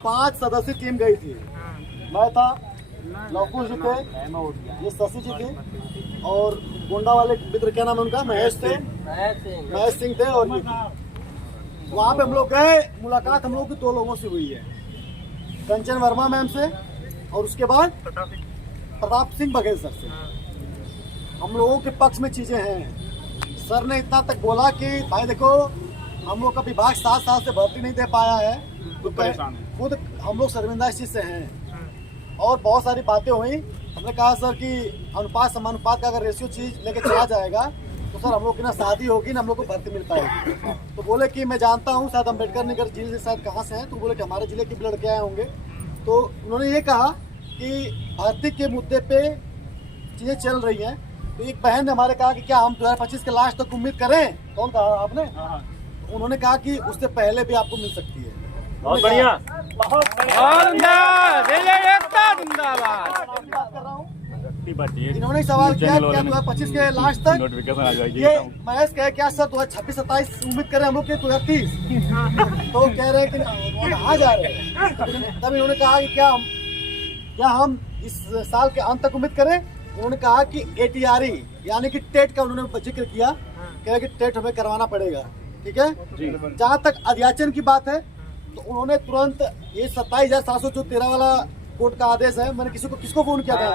5 सदस्यीय टीम गई थी। मैं था, लवकुश जी थे, ये शशि जी थे और गोंडा वाले मित्र, क्या नाम है उनका, महेश सिंह थे। और ये वहाँ पे हम लोग गए, मुलाकात हम लोग की 2 लोगों से हुई है, कंचन वर्मा मैम से और उसके बाद प्रताप सिंह बघेल सर से। हम लोगों के पक्ष में चीजें हैं। सर ने इतना तक बोला कि भाई देखो, हम लोग का विभाग 7 साल से भर्ती नहीं दे पाया है, तो खुद हम लोग शर्मिंदा इस चीज से हैं। और बहुत सारी बातें हुई। हमने कहा सर कि अनुपात समानुपात का अगर रेशियो चीज लेके चला जाएगा तो सर हम लोग की ना शादी होगी ना हम लोग को भर्ती मिल पाएगी। तो बोले कि मैं जानता हूँ शायद अम्बेडकर नगर जिले से शायद कहाँ से हैं, तो बोले कि हमारे जिले के भी लड़के आए होंगे। तो उन्होंने ये कहा कि भर्ती के मुद्दे पे चीजें चल रही हैं। तो एक बहन ने हमारे कहा कि क्या हम 2025 के लास्ट तक उम्मीद करें? कौन कहा आपने? उन्होंने कहा कि उससे पहले भी आपको मिल सकती है। बहुत बढ़िया, बहुत इन्होंने सवाल किया क्या 2025 के लास्ट तक नोटिफिकेशन आ जाएगी। ये महेश कहे क्या सर 2026-27 उम्मीद करें हम लोग के 2030? तो कह रहे हैं कि कहाँ जा रहे हैं। तब इन्होंने कहा कि क्या हम इस साल के अंत तक उम्मीद करें? उन्होंने कहा कि ATRE यानी कि टेट का उन्होंने जिक्र किया, कह रहे कि टेट हमें करवाना पड़ेगा। ठीक है। जहाँ तक अध्याचन की बात है तो उन्होंने तुरंत ये 27,713 वाला कोर्ट का आदेश है। मैंने किसको फोन किया था,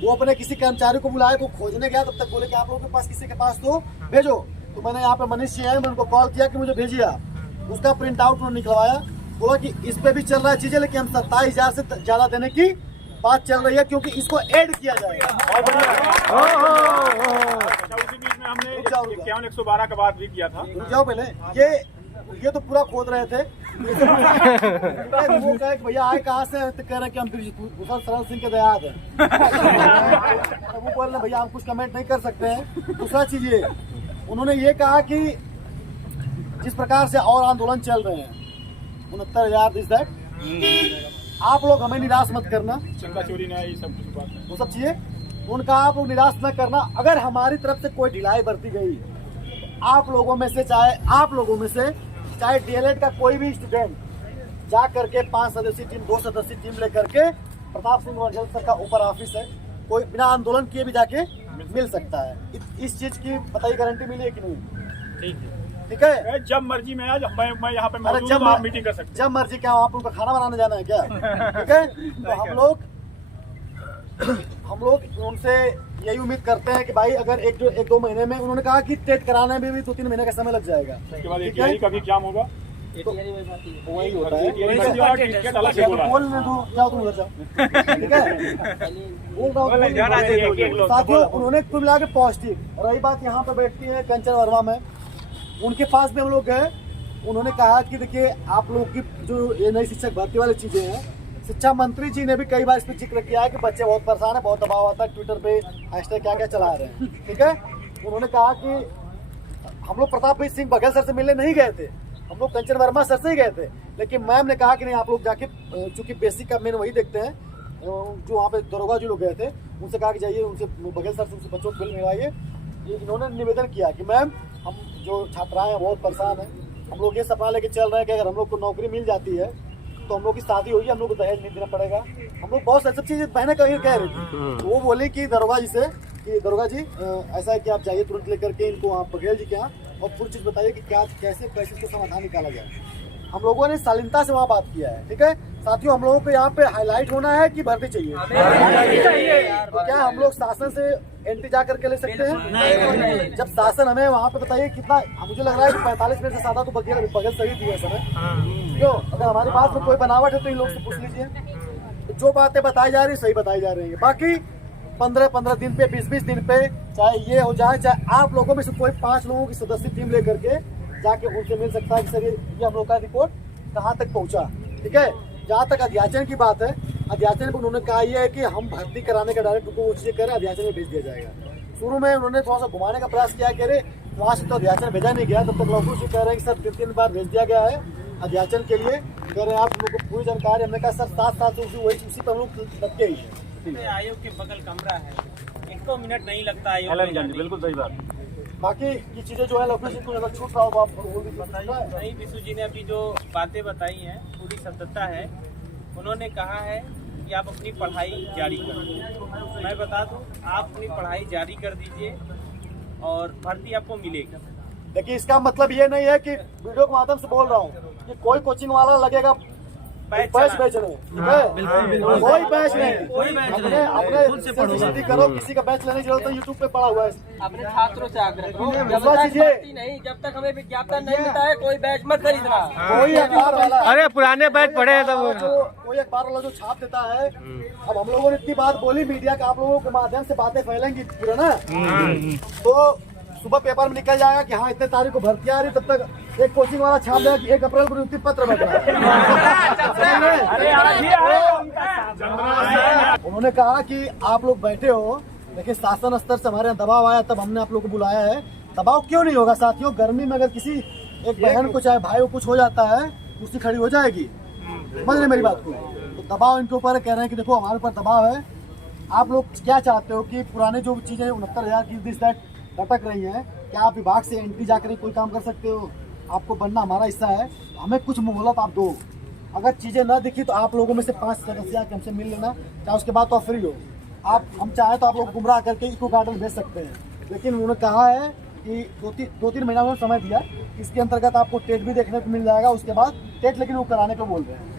वो अपने किसी कर्मचारी को बुलाया, तो खोजने गया, तब तक बोले कि आप लोगों के पास किसी के पास तो भेजो। तो मैंने यहाँ पे मनीष जी है, मैंने उनको कॉल किया कि मुझे भेजिए आप। उसका प्रिंट आउट उन्होंने निकलवाया, बोला कि इस पे भी चल रहा है चीजें, लेकिन हम 27,000 से ज्यादा देने की बात चल रही है क्योंकि इसको ऐड किया जाएगा। उसी बीच में हमने 51-112 का बात भी किया था। रुक जाओ पहले, ये तो पूरा खोद रहे थे। वो कहे कि भैया आए कहाँ से, तो कह रहे कि हम भूषण शरण सिंह के दयाद हैं। तो वो बोल रहे भैया हम कुछ कमेंट नहीं कर सकते हैं। दूसरा चीज ये, उन्होंने ये कहा कि जिस प्रकार से और आंदोलन चल रहे हैं 69,000 दिस दैट, आप लोग हमें निराश मत करना। चंदा चोरी ना ये सब कुछ बात है, वो सब चीजें उनका आप लोग निराश न करना। अगर हमारी तरफ से कोई ढिलाई बरती गई, आप लोगों में से चाहे DLED का कोई भी स्टूडेंट जा करके 5 सदस्यीय टीम 2 सदस्यीय टीम लेकर के प्रताप सिंह बघेल सर का ऊपर ऑफिस है, कोई बिना आंदोलन किए भी जाके मिल सकता है। इस चीज की बताइए गारंटी मिली है कि नहीं? ठीक है। जब मर्जी में आज मैं यहाँ पे मौजूद हूं, आप मीटिंग कर सकते हैं। जब मर्जी क्या आप उनको खाना बनाने जाना है क्या? ठीक है। तो हम लोग उनसे यही उम्मीद करते हैं कि भाई अगर 1-2 महीने में, उन्होंने कहा कि टेट कराने में भी 2-3 महीने का समय लग जाएगा। उसके बाद ATRE का भी एग्जाम होगा, तो वही होता है। बोलने दो, जाओ तुम उधर जाओ। ठीक है, बोल रहा हूँ साथियों, उन्होंने कुल मिला के पॉजिटिव। रही बात यहाँ पे बैठती है कंचन वर्मा में, उनके पास भी हम लोग गए। उन्होंने कहा कि देखिए आप लोगों की जो ये नई शिक्षक भर्ती वाली चीजें हैं, शिक्षा मंत्री जी ने भी कई बार इस पर जिक्र किया है कि बच्चे बहुत परेशान है, बहुत दबाव आता है, ट्विटर पे हैशटैग क्या चला रहे हैं। ठीक है। उन्होंने कहा कि हम लोग प्रताप सिंह बघेल सर से मिलने नहीं गए थे, हम लोग कंचन वर्मा सर से ही गए थे। लेकिन मैम ने कहा कि नहीं, आप लोग जाके, चूंकि बेसिक का मेन वही देखते हैं, जो वहाँ पे दरोगा जी लोग गए थे, उनसे कहा कि जाइए उनसे बघेल सर से उनसे बच्चों को बिल मिलवाइए। इन्होंने निवेदन किया कि मैम हम जो छात्राएं हैं बहुत परेशान हैं, हम लोग ये सपना लेके चल रहे हैं कि अगर हम लोग को नौकरी मिल जाती है तो हम लोग की शादी होगी, हम लोग को दहेज नहीं देना पड़ेगा। हम लोग बहुत सब चीजें बहने कह रही थी। तो वो बोले कि दरोगा जी से कि दरोगा जी ऐसा है कि आप जाइए तुरंत लेकर के इनको आप बघेल जी के यहाँ और पूरी चीज बताइए कि क्या कैसे इसका समाधान निकाला जाए। हम लोगों ने शालीनता से वहाँ बात किया है। ठीक है साथियों, हम लोगों को यहाँ पे हाईलाइट होना है कि भर्ती चाहिए। तो क्या हम लोग शासन से एंट्री जा करके ले सकते हैं? जब शासन हमें वहाँ पे बताइए कितना, मुझे लग रहा है कि 45 मिनट से ज्यादा तो बघेल सही दिए समय। क्यों? अगर हमारी बात में कोई बनावट है तो इन लोग से पूछ लीजिए। तो जो बातें बताई जा रही सही बताई जा रही है। बाकी 15-15 दिन पे, 20-20 दिन पे, चाहे ये हो जाए, चाहे आप लोगों में से कोई 5 लोगों की सदस्य टीम लेकर के जाके उनसे मिल सकता है कि सर ये हम लोग का रिपोर्ट कहाँ तक पहुँचा। ठीक है। जहाँ तक अध्याचन की बात है, अध्याचन पर उन्होंने कहा यह है कि हम भर्ती कराने का डायरेक्ट उनको वो चीजें करें, अध्याचन में भेज दिया जाएगा। शुरू में उन्होंने थोड़ा सा घुमाने का प्रयास किया कि अरे वहाँ से तो अध्याचन भेजा नहीं गया, तब तक लवकुश जी कह रहे हैं कि सर 3 बार भेज दिया गया है अध्याचन के लिए। कह रहे हैं आप लोगों को पूरी जानकारी। हमने कहा सर 7 साल से उसी पर हम लोग लटके ही है। आयोग के बगल कमरा है, 1 मिनट नहीं लगता आयोग। बिल्कुल सही बात। बाकी ये चीजें जो है लवकुश जी को अगर छूट रहा हो आप बोल दीजिए। नहीं, विशु जी ने अभी जो बातें बताई हैं पूरी सत्यता है। उन्होंने कहा है कि आप अपनी पढ़ाई जारी करें। मैं बता दूं, आप अपनी पढ़ाई जारी कर दीजिए और भर्ती आपको मिलेगी। देखिए, इसका मतलब ये नहीं है कि वीडियो के माध्यम से बोल रहा हूँ कि कोई कोचिंग वाला लगेगा बैच बेचने, ठीक है? कोई बैच नहीं, अपने सेंसिटिविटी करो। किसी का बैच लेने की जरूरत है, यूट्यूब पे पड़ा हुआ है। अपने छात्रों से आग्रह करो, जब तक हमें विज्ञापन नहीं मिलता है कोई बैच मत खरीदना। कोई अखबार वाला, अरे पुराने बैच पढ़े हैं तब कोई अखबार वाला जो छाप देता है। अब हम लोगों ने इतनी बात बोली, मीडिया के आप लोगों के माध्यम से बातें फैलेंगी पूरा ना, तो सुबह पेपर में निकल जाएगा कि हाँ इतने तारीख को भर्ती आ रही, तब तक एक कोचिंग वाला छाप देगा कि 1 अप्रैल को नियुक्ति पत्र बैठ रहा है। उन्होंने कहा कि आप लोग बैठे हो, देखिए शासन स्तर से हमारे यहाँ दबाव आया, तब हमने आप लोग को बुलाया है। दबाव क्यों नहीं होगा साथियों? गर्मी में अगर किसी एक बहन को चाहे भाई को कुछ हो जाता है, कुर्सी खड़ी हो जाएगी। समझ रहे मेरी बात को? तो दबाव इनके ऊपर कह रहे हैं कि देखो हमारे ऊपर दबाव है। आप लोग क्या चाहते हो कि पुराने जो चीजें 69,000 की दिस दैट लटक रही हैं, क्या आप विभाग से एंट्री जाकर कोई काम कर सकते हो? आपको बनना हमारा हिस्सा है, हमें कुछ मोहलत आप दो। अगर चीजें ना दिखी तो आप लोगों में से 5 सदस्य हमसे मिल लेना, चाहे उसके बाद तो आप फ्री हो। आप हम चाहे तो आप लोग गुमराह करके इको गार्डन भेज सकते हैं। लेकिन उन्होंने कहा है कि 2-3 महीना उन्होंने समय दिया, इसके अंतर्गत आपको टेट भी देखने को मिल जाएगा। उसके बाद टेट, लेकिन वो कराने को बोल रहे हैं।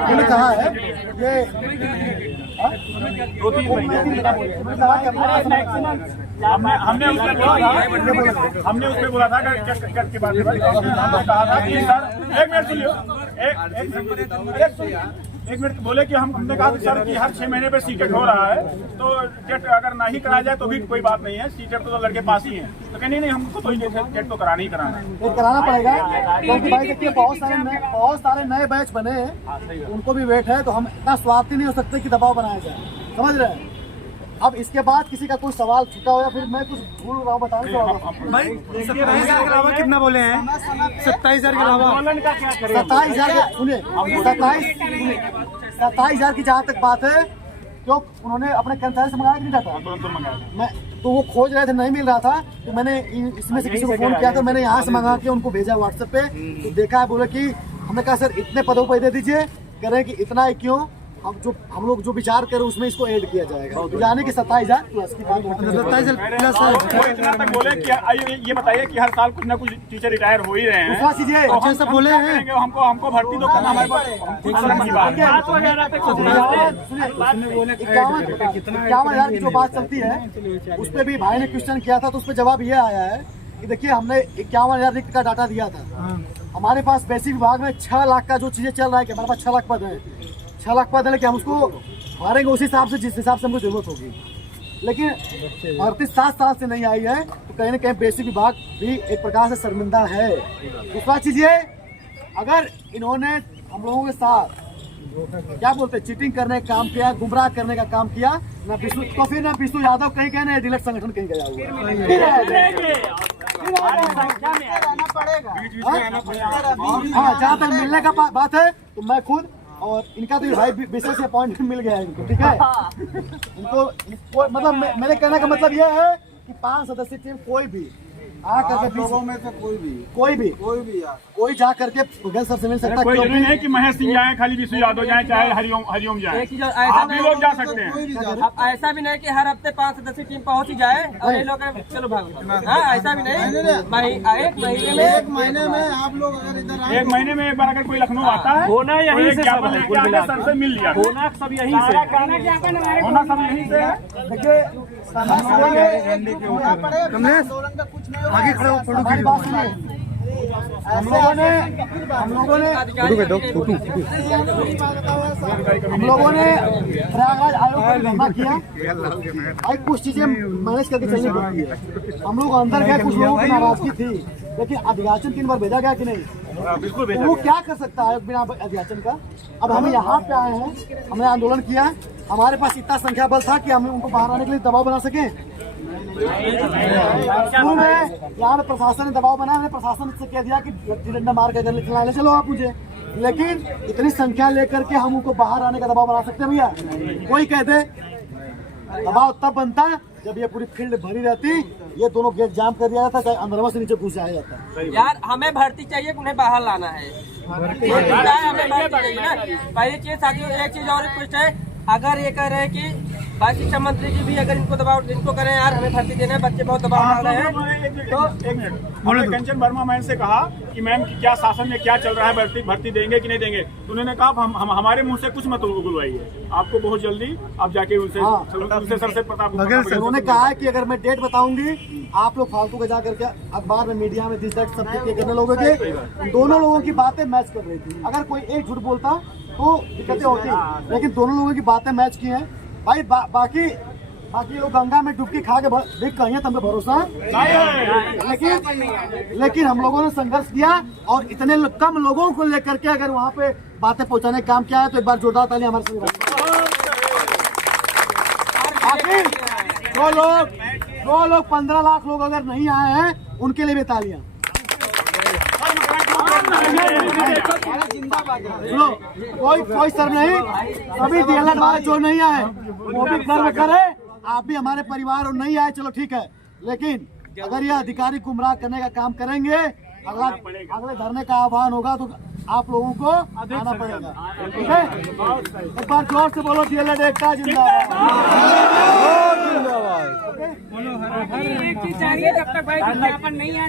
उन्होंने कहा है ये 2-3 महीना हमने उसमें बोला था कि बात कहा था कि सर एक मिनट सुनिए, एक मिनट बोले कि हमने कहा सर कि हर 6 महीने पे सीटेट हो रहा है, तो टेट अगर ना ही कराया जाए तो भी कोई बात नहीं है, सीटेट तो लड़के पास ही हैं। तो कहने नहीं, हमको तो टेट तो कराना ही कराना है, तो कराना पड़ेगा। क्योंकि भाई देखिए बहुत सारे नए बैच बने हैं, उनको भी वेट है। तो हम इतना स्वार्थी नहीं हो सकते कि दबाव बनाया जाए, समझ रहे हैं? अब इसके बाद किसी का कोई सवाल छूटा हो या फिर मैं कुछ भूल रहा हूँ बताने तो भाई 27,000 के अलावा कितना बोले हैं? 27,000 के अलावा 27,000 सुनिए, 27,000 की जहाँ तक बात है, क्यों उन्होंने अपने कर्मचारी से मंगाया कि नहीं डाटा? मैं तो वो खोज रहे थे, नहीं मिल रहा था, तो मैंने इसमें से किसी को फोन किया, तो मैंने यहाँ से मंगा के उनको भेजा व्हाट्सएप पे। तो देखा है, बोले कि हमने कहा सर इतने पदों पर दे दीजिए, कह रहे हैं कि इतना है क्यों, हम लोग जो विचार करें उसमें इसको ऐड किया जाएगा, तो यानी कि 27,000 प्लस की बात, 27,000 प्लस। इतना तक बोले कि ये बताइए कि हर साल कुछ ना कुछ टीचर रिटायर हो ही रहे हैं, दूसरा चीजें अच्छा सब बोले हैं, हमको भर्ती तो करना हमारे पास 51,000 की जो बात चलती है, उस पर भी भाई ने क्वेश्चन किया था, तो उस पर जवाब ये आया है कि देखिए हमने 51,000 रिक्त का डाटा दिया था। हमारे पास बेसिक विभाग में 6 लाख का जो चीजें चल रहा है कि हमारे पास 6 लाख पद है, 6 लाख पद है कि हम उसको भरेंगे उस हिसाब से जिस हिसाब से हमको जरूरत होगी। लेकिन भर्ती 7 साल से नहीं आई है, तो कहीं ना कहीं बेसिक विभाग भी एक प्रकार से शर्मिंदा है। दूसरा चीज ये, अगर इन्होंने हम लोगों के साथ क्या बोलते हैं चीटिंग करने का काम किया, गुमराह करने का काम किया, ना विष्णु तो फिर ना विष्णु यादव कहीं गए, ना डिलेट संगठन कहीं गया हुआ हाँ, जहाँ तक मिलने का बात है तो मैं खुद और इनका तो भाई विशेष अपॉइंटमेंट मिल गया है इनको, ठीक है? इनको मतलब मेरे कहने का मतलब यह है कि 5 सदस्यीय टीम कोई भी आ करके लोगों में से कोई जा करके गैस सर से मिल सकता है। कोई जरूरी नहीं कि महेश सिंह जाए, खाली विष्णु यादव जाए, चाहे हरिओम जाए, आप भी लोग जा सकते हैं। अब ऐसा भी नहीं कि हर हफ्ते 5 सदस्यीय टीम पहुंच ही जाए और ये लोग चलो भागो, हाँ ऐसा भी नहीं। एक महीने में आप लोग अगर इधर 1 महीने में एक बार अगर कोई लखनऊ आता है, होना यहीं से सर से मिल लिया, होना सब यहीं से है। देखिए आगे खड़े हो, हमारी बात सुनिए। हम लोगों ने प्रयागराज आयोग को धरना किया, भाई कुछ चीजें मैनेज करके चलनी पड़ती है। हम लोग अंदर गए, कुछ लोगों की नाराजगी थी, लेकिन अध्याचन 3 बार भेजा गया कि नहीं? तो वो क्या कर सकता है बिना अध्याचन का? अब हम यहाँ पे आए हैं, हमने आंदोलन किया, हमारे पास इतना संख्या बल था कि हम उनको बाहर आने के लिए दबाव बना सके। शुरू में यहाँ पे प्रशासन ने दबाव बनाया, प्रशासन से कह दिया कि डंडा मार के ले चलो आप मुझे, लेकिन इतनी संख्या लेकर के हम उनको बाहर आने का दबाव बना सकते हैं भैया? कोई कहते दबाव तब बनता जब ये पूरी फील्ड भरी रहती, ये दोनों गेट जाम कर दिया जाता, चाहे अंदरवा से नीचे घुस जाया जाता। यार हमें भर्ती चाहिए, उन्हें बाहर लाना है, झूठा है, हमें भर्ती चाहिए ना। पहली चीज साथियों, एक चीज और रिक्वेस्ट है, अगर ये कह रहे हैं कि भाई शिक्षा मंत्री जी भी अगर इनको दबाव, इनको करें यार हमें भर्ती देना है, बच्चे बहुत दबाव डाल रहे हैं, तो एक मिनट, हमने कंचन वर्मा मैम से कहा कि मैम क्या शासन में क्या चल रहा है, भर्ती देंगे कि नहीं देंगे, तो उन्होंने कहा हम हमारे मुंह से कुछ मत बुलवाइए, आपको बहुत जल्दी आप जाके उनसे सर से पता। उन्होंने कहा है कि अगर मैं डेट बताऊंगी आप लोग फालतू के जा करके अखबार में, मीडिया में दिस दैट सब करने लोगों के, दोनों लोगों की बातें मैच कर रही थी। अगर कोई एक झूठ बोलता तो दिक्कतें होती, लेकिन दोनों लोगों की बातें मैच की हैं भाई। बाकी लोग गंगा में डुबकी खा के देख कहीं है, तुम्हें भरोसा है, लेकिन हम लोगों ने संघर्ष किया और इतने कम लोगों को लेकर के अगर वहाँ पे बातें पहुँचाने का काम किया है, तो एक बार जोरदार ताली हमारे सभी। जो लोग 15 लाख लोग अगर नहीं आए हैं, उनके लिए भी तालियां। कोई सर नहीं, सभी DLED वाले जो नहीं आए वो भी गर्व करे, आप भी हमारे परिवार और नहीं आए चलो ठीक है, लेकिन अगर ये अधिकारी गुमराह करने का काम करेंगे, अगले धरने का आह्वान होगा तो आप लोगों को आना पड़ेगा, ठीक है। एक बार जोर से बोलो DLED एकता जिंदाबाद। एक चीज चाहिए, जब तक भाई विज्ञापन नहीं आ